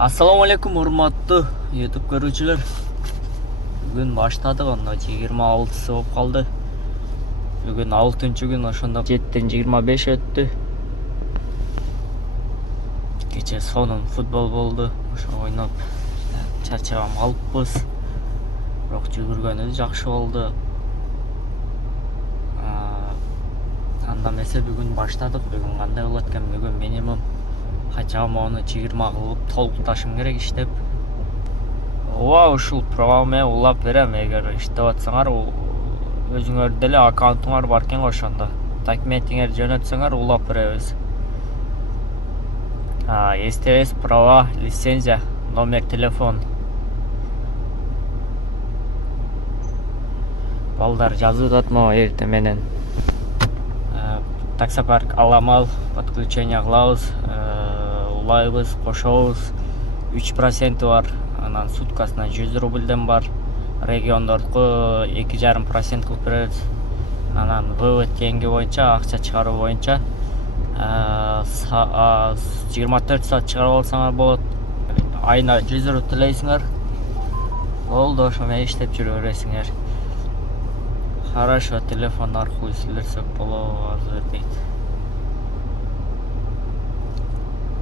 Assalamu alaikum урматтуу YouTube көрүүчүлөр. Бүгүн баштадык, анда 26-сы болуп калды. Бүгүн 6-күн, ошондо 7-25 өттү. Кече сонун футбол болду. Ошо ойноп чарчаган калыппыз. Бирок жүгүргөнүбүз жакшы болду. Анда эмесе бүгүн баштадык. Бүгүн кандай болот экен? Бүгүн минимум Хачамону 20 кылып толукташым керек иштеп. Ооба, ушул программа улап берем. Эгер иштеп атсаңар, өзүңөр деле аккаунтуңар бар экен, ошондо документиңер жөнөтсөңөр улап беребиз. СТС, права, лицензия, номер телефон. Балдар жазып атат могу эртең менен. Таксопарк аламал, подключение кылабыз, улайбыз, кошобуз. 3% бар, анан суткасына 100 рубльден бар. Региондордуку 2,5% кылып беребиз. Анан вывод теңги боюнча, акча чыгаруу боюнча 24 саат чыгарып алсаңар болот. Айына 100 евро төлөйсүңөр. Болду, ошо менен иштеп жүрө бересиңер. Хорошо, телефон аркылуу сүйлөшсөк болобу азыр дейт.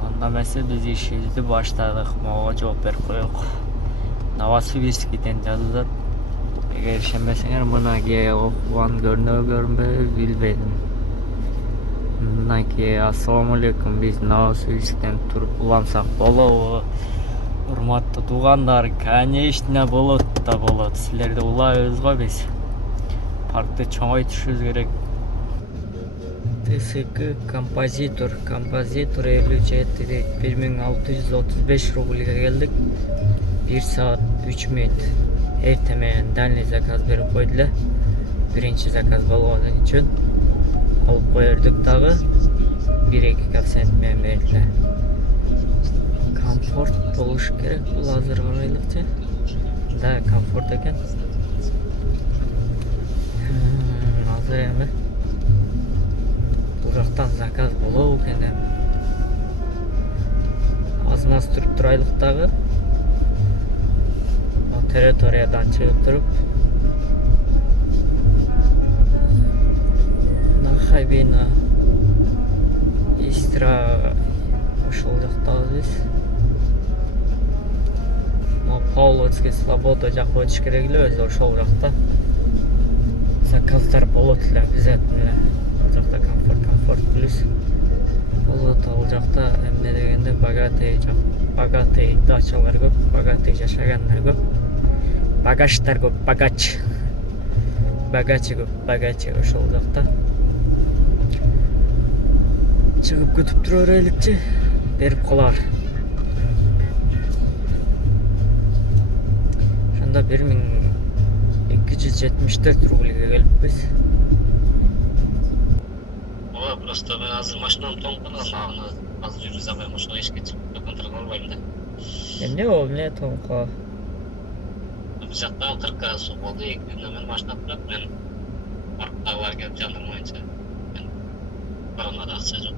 Анда эмесе биз ишибизди баштадык. Могу жооп берип коелук. Новосибирскийден жазып. Эгер ишенбесеңер, мынакей окуган көрүнбөйбү билбедим. Мынакей, ассаламу алейкум, биз Новосибирсктен туруп улансак болобу? Урматтуу туугандар, конечно болот да болот. Силерди улайбыз го биз. Паркты чоңойтушубуз керек. ТСК композитор 57 1635 рубльге келдик. 1 саат 3 мүнөт. Эртең менен дальний заказ берип койду эле. Биринчи заказ болгон үчүн алып коердук дагы 1-2% менен берилди. Комфорт болуш керек, бул азыр карайлыкчы. Да, комфорт экен. Азыр эми бул жактан заказ болобу экен эми. Азмаз туруп турайлык дагы. Территориядан чыгып туруп Нахайбина Истра ошол жактабыз биз. Павловский Слобода жакка өтүш керек эле, өзү ошол жакта заказдар болот эле, обязательно эле. Ал жакта комфорт плюс болот. Ал жакта эмне дегенде богатый дачалар көп, богатый жашагандар көп. Багачтар көп, багачы көп, багачы ошол жакта. Чыгып күтүп тура береликчи, берип калар. Ошондо 1274 рубльге келиппиз. Ооба, просто мен азыр машинамды тоңуп калган, азыр жүргүзө албайм, ошого эшикке чыгып контролго албайм да. Эмне болду, эмне тоңуп калды? Биз жакта 40 градус болду, 2 күндөн мен машина турат, мен парктагылар келип жандырмайынча. Мен барганда акча жок.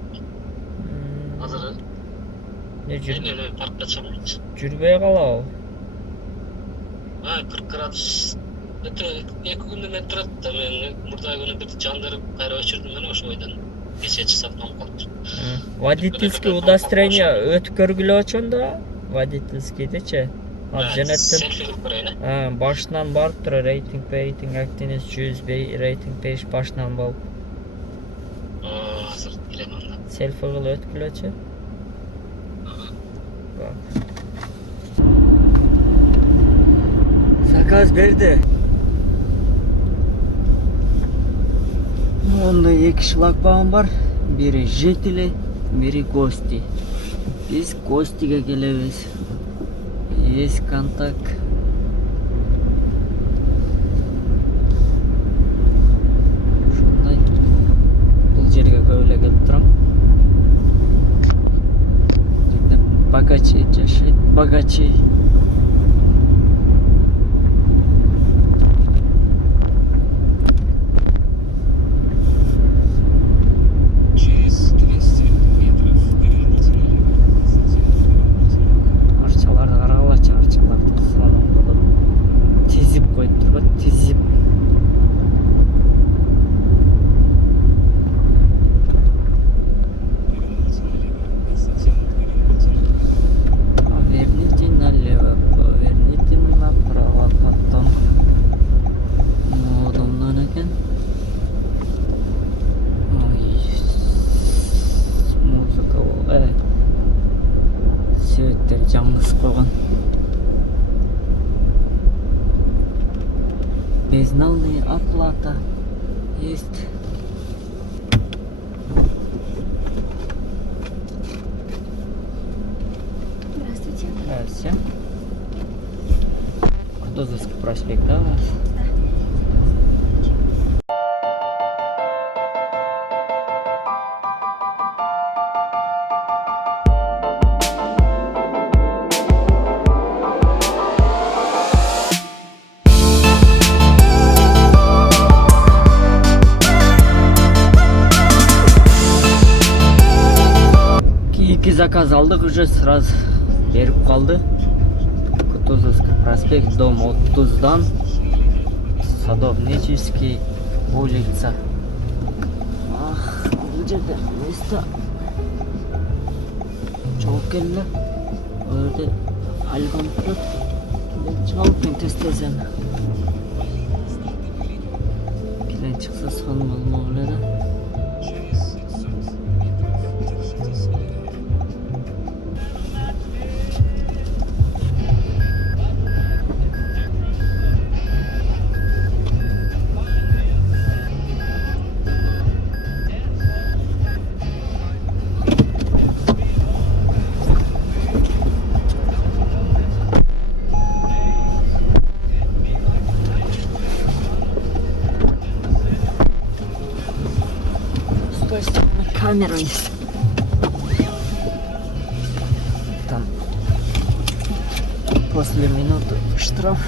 Азыр мен паркка чыгамынчы. Жүрбөй калабы? 40 градус. Өтө 2 күндөн мен турат да, мен мурдагы күнү бир жандырып, кайра өчүрдүм мен ошо бойдон. Кече чыксам тоңуп калдым. Водительский удостоверение өткөргүлө ошондо? Водительскийдичи? Жөнөттүм. Башынан барып тура рейтинг, активность 100, рейтинг 5 башынан болуп. Азыр келем анда. Селфи кылып өткүлөчү. Заказ берди. Монда 2 шлагбаум бар. Бири жители, бири гости. Биз гостиге келебиз. Есть контакт. Ушундай. Бул жерге көп эле келип турам. Жерде богачей жашайт, богачей. Креветтерди жаңылышып койгон. Безналная оплата есть. Здравствуйте. Здравствуйте. Кутузовский проспект, да, у вас? Iki заказ алдық, уже сразу беріп қалды. Кутузовский проспект, дом 30-дан, Садовнический улица. Ах, бұл жерде место çok келді. Бұл жерде альбом тұрады. Чалып мен тестесем. Келен шықса соның болмау өледі. Камера есть. Там после минуты штраф.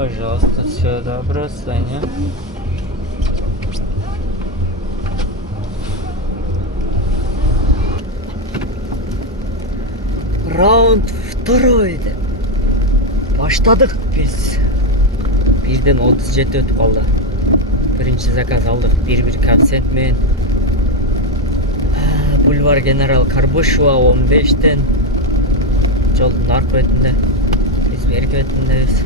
Пожалуйста, все доброе, Саня. Раунд второй деп баштадық біз. 1-ден 37 өтіп қалды. Бірінші заказ алдық 1-1 коэффициентмен. Бульвар Генерал Карбышева 15-тен. Жолдың арғы бетінде, біз бергі бетіндеміз.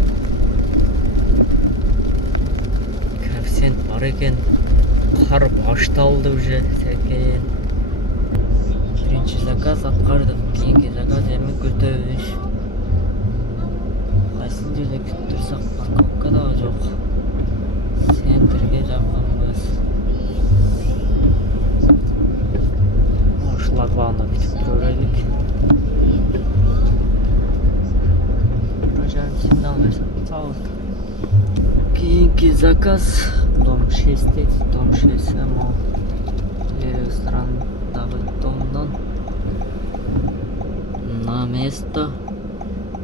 Коэффициент бар екен. Қар башталды уже сәкен. Бірінші заказ атқардық, кейінгі заказ әмі күтеміз. Қайсын жерде күтіп тұрсақ, парковка да жоқ. Центрге жақынбыз. Шлагбаумда күтіп тұрайық. Прожарым сигнал берсем, сау. Кейінгі заказ дом 6-те, дом 6 мол. Левый сторондағы домнан на место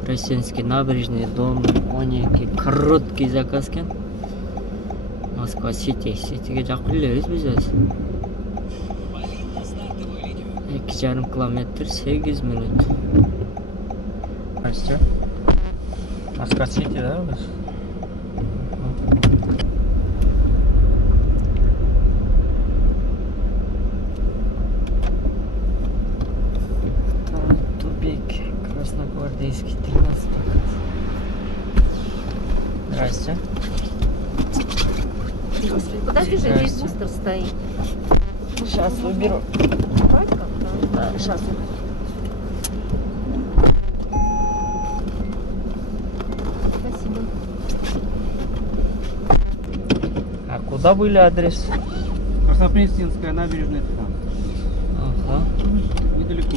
Пресненский набережный, дом 12. Короткий заказ кен. Москва-Сити. Ситиге жақын елеміз біз өзі. 2,5 километр, 8 минут. Қайсы? Москва-Сити, да, біз? Красногвардейский 13. Здрасте. Подожди же, здесь бустер стоит. Сейчас выберу. Брать как-то? Да, сейчас. Спасибо. А куда были адрес? Краснопресненская набережная 15. Ага. Недалеко.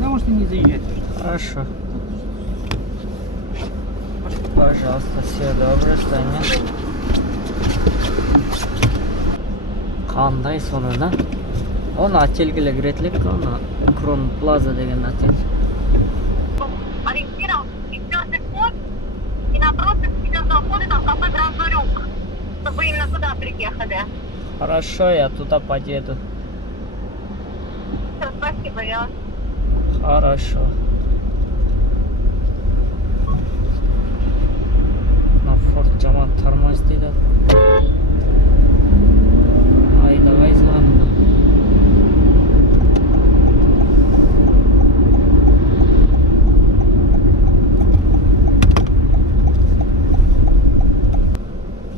Да, можете не заезжать. Хорошо. Пожалуйста, все доброе, Саня. Қандай соны да? Оны отельгілі кіретілік, оны Крон Плаза деген отель. Ориентировал, идете вход, и напротив идет заходы, там кафе Гранзурюк, чтобы вы именно туда приехали. Хорошо, я туда поеду. Все, спасибо, я Хорошо. На Форд жаман тормоз дейді. Ай, давай звонды.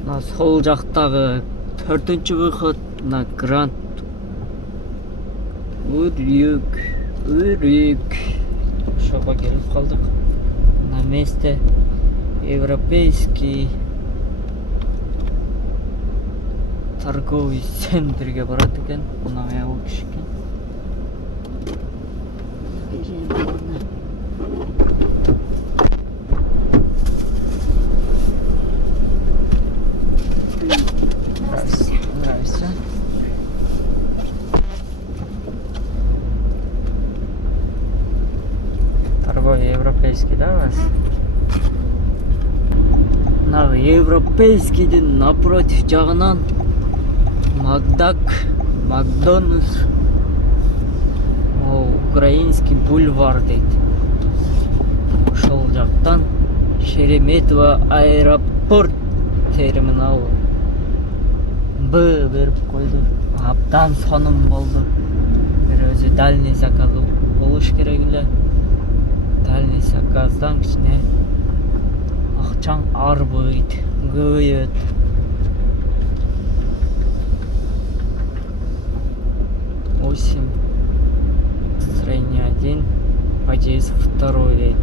На сол жақтағы 4-ші выход на Гранд Урюк. Шоға келіп қалдық. На месте Европейский торговый центрге барады екен. Ұнай ауыл кішкен. Здравствуйте. Торговый европейский, да, у вас? На европейскийден напротив жағынан Макдональдс, украинский бульвар дейді. Шол жақтан Шереметьево аэропорт терминал Б беріп қойды. Аптан соным болды. Бір өзі дальний заказ болуш керек эле. Дальний заказдан кичине акчаң арбыйт, көбөйөт. 8. Строение 1. Подъезд 2 дейді.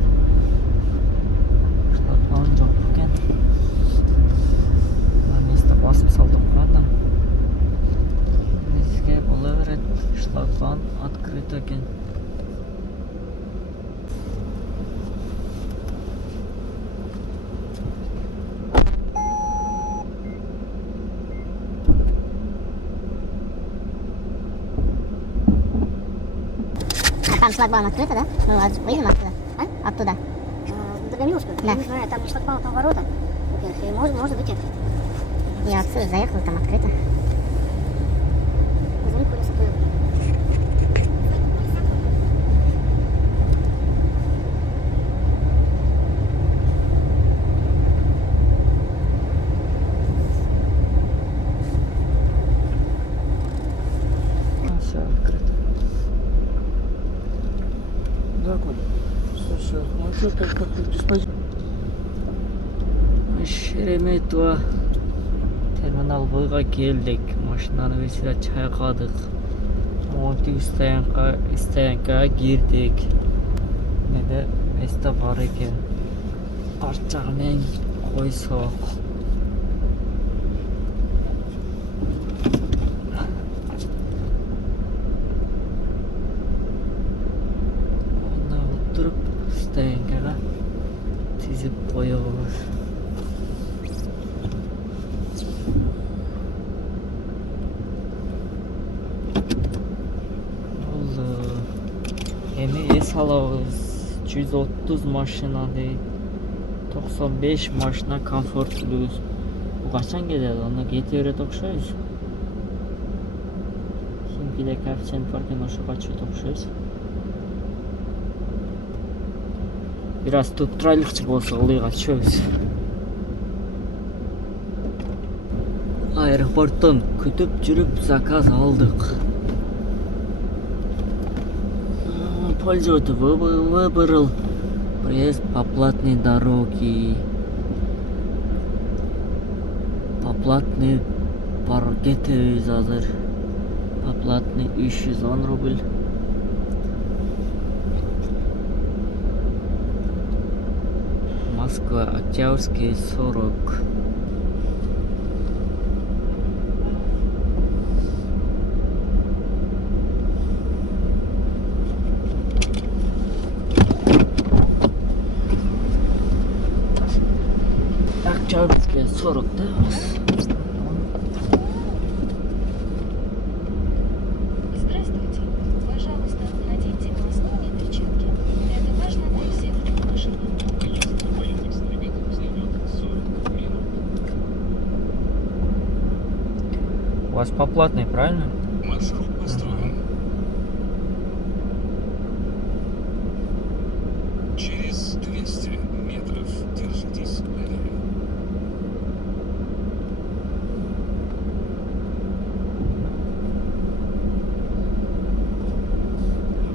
Шлагбаум жоқ екен. Мына место басып салдық қана. Бізге бола береді. Шлагбаум открыт екен. Там шлагбаум открыто, да? Мы выйдем оттуда? А? Оттуда. Догонюшка. Да. Я не знаю, там не шлагбаум, там ворота. Во-первых, и может быть открыто. Я отсюда заехала, там открыто. Позвони Коле Сатоеву. Все открыто. Да, Коля. Слушай, ну а что как диспозиция? Шереметова терминал бойға келдік. Машинаны весілі чайқадық. 10 стоянкаға кірдік. Неде место бар екен. Арт жағымен қойсақ. Онда отырып стоянкаға тізіп қойығыз. Эми эс алабыз 130 машина дейт, 95 машина комфорт плюс. Бу качан келет? Аны кете берет окшойбуз. Химкиде коэффициент бар экен, ошого чет окшойбуз. Бир аз туруп турайлыкчы болсо ылыйга түшөбүз. Аэропорттон күтүп жүрүп заказ алдык. Пользователь выбрал проезд по платной дороге. По платной кетебиз азыр. По платной 310 рубль. Москва, Октябрьский 40. Октябрьский 40, да? Здравствуйте. Пожалуйста, наденьте маску и перчатки. Это важно для всех в машине. У вас по платной, правильно? Маршрут построен. Через 200 метров держитесь налево.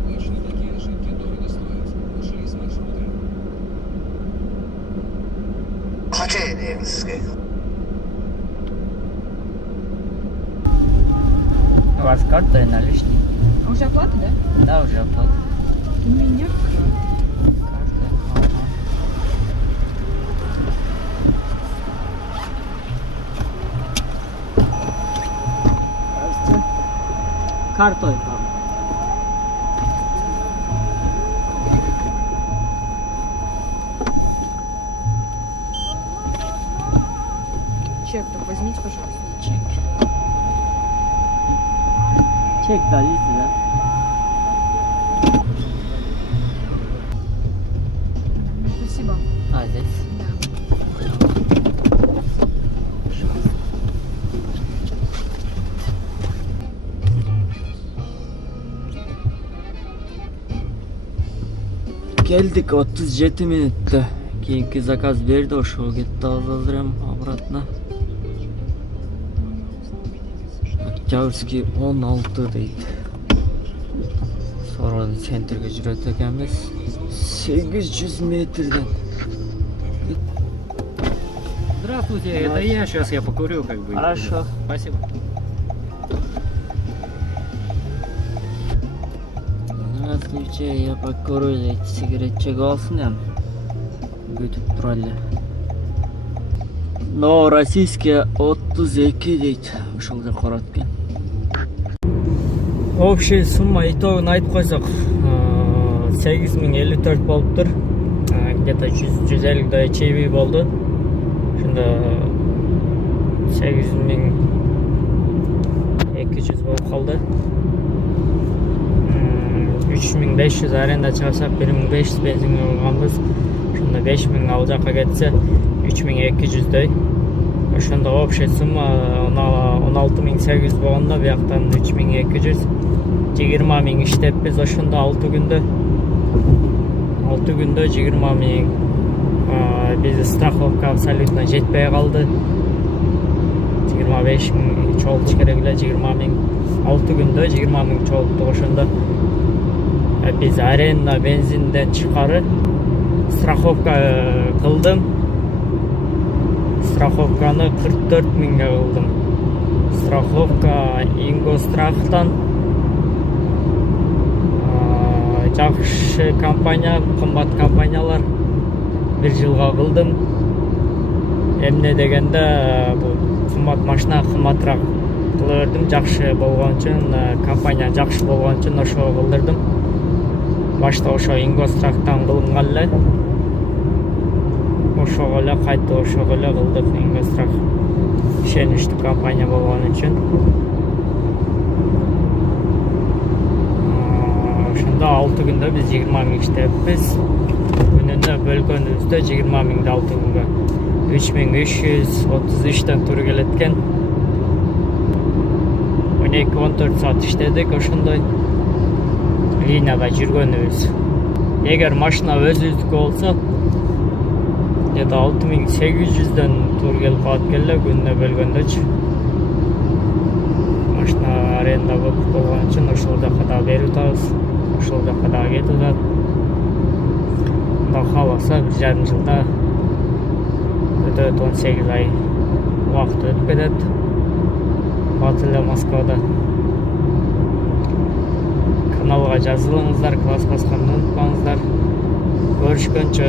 Обычно такие ошибки дорого стоят. Ушли с маршрута. У вас карта и наличные? А уже оплата, да? Да, уже оплата. У меня Карта. Ага. Здрасте. Картой там. чек так возьмите, пожалуйста. Чек. Чек дадите, да? Спасибо. А, здесь? Да. Келдик 37 минутта. Кийинки заказ берди, ошого кетти азыр эм обратно. Октябрьский 16 дейт. Сорон центрге жүрөт экенбиз. 800 метрден. Здравствуйте, это я. Сейчас я покурю, как бы. Хорошо. Спасибо. Кече я покорой дейт, сигарет чегип алсын эми. Күтүп тура эле. Новороссийская 32 дейт. Ошол жака барат экен. Общий сумма итогун айтып койсок, 8054 болуптур. Где-то 150 чеби болду. Ошондо 8200 болуп калды. 3500 аренда чыгарсак 1500 бензинге кылганбыз. Ошондо 5000 ал жака кетсе 3200дөй. Ошондо общий сумма 16800 болгондо бияктан 3200. 20000 иштеппиз ошондо 6 күндө. 6 күндө 20000. Биз страховка абсолютно жетпей калды. 25000 чогултуш керек эле 20000. 6 күндө 20000 чогулттук ошондо. Биз аренда бензинден чыккары страховка кылдым. Страховканы 44000 кылдым. Страховка Ингострахтан жакшы компания, кымбат компаниялар 1 жылга кылдым. Эмне дегенде бул кымбат машина кымбатыраак кыла бердим. Жакшы болгон үчүн, компания жакшы болгон үчүн ошого кылдырдым. Башта ошо Ингострахтан кылынган эле. Ошого эле кайта ошого эле кылдык. Ингострах ишеничтүү компания болгон үчүн. Ошондо 6 күндө биз 20000 иштеппиз. Күнүнө бөлгөнүбүздө 20000 6 күнгө 3333төн туура келет экен. 12-14 саат иштедик ошондой. Линияда жүргөнүбүз. Эгер машина өзүбүздүкү болсо, где-то 6800дөн туура келип калат келе күнүнө бөлгөндөчү. Машина аренда болгон үчүн ошол жака да берип атабыз. Ошол жака да кетип атат. Кудай кааласа 1,5 жылда өтөт 18 ай убакыт өтүп кетет. Бат эле Москвада. Каналга жазылыңыздар, класс басканды унутпаңыздар. Көрүшкөнчө